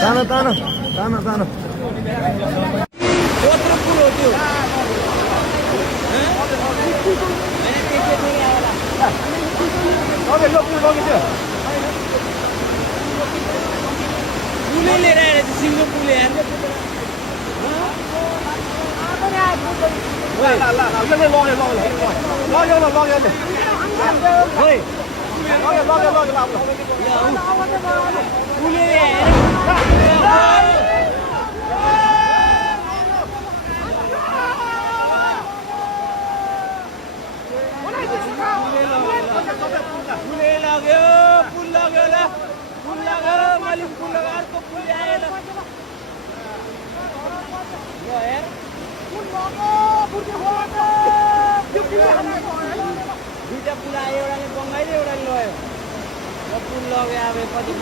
तानो तानो तानो तानो पुलै लिएर आएर सिङ्गो पुल यार दुईटा पुल आयो एउटाले बङ्गाइदियो एउटाले लयो पुल लग्यो अब पछि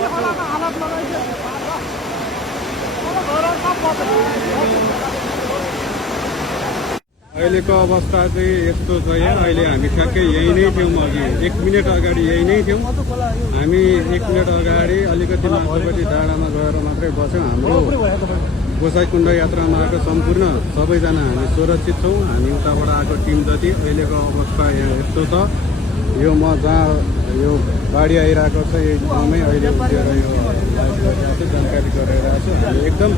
अहिलेको अवस्था चाहिँ यस्तो छ यहाँ अहिले हामी ठ्याक्कै यही नै थियौँ अघि 1 मिनट अगाडि यही नै थियौँ हामी 1 मिनट अगाडि अलिकति माथिपट्टि डाँडामा गएर मात्रै बस्यौँ हाम्रो गोसाइकुण्ड यात्रामा आएको सम्पूर्ण सबैजना हामी सुरक्षित छौँ हामी उताबाट आएको टिम जति अहिलेको अवस्था यहाँ यस्तो छ यो म जहाँ यो गाडी आइरहेको छ यो ठाउँमै अहिले उठेर यो जानकारी गराइरहेको छु हामी एकदम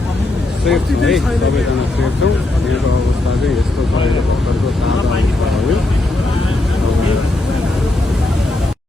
सेफ छौँ है सबैजना सेफ छौँ यहाँको अवस्था चाहिँ यस्तो छ अहिले भर्खरको ताजा भयो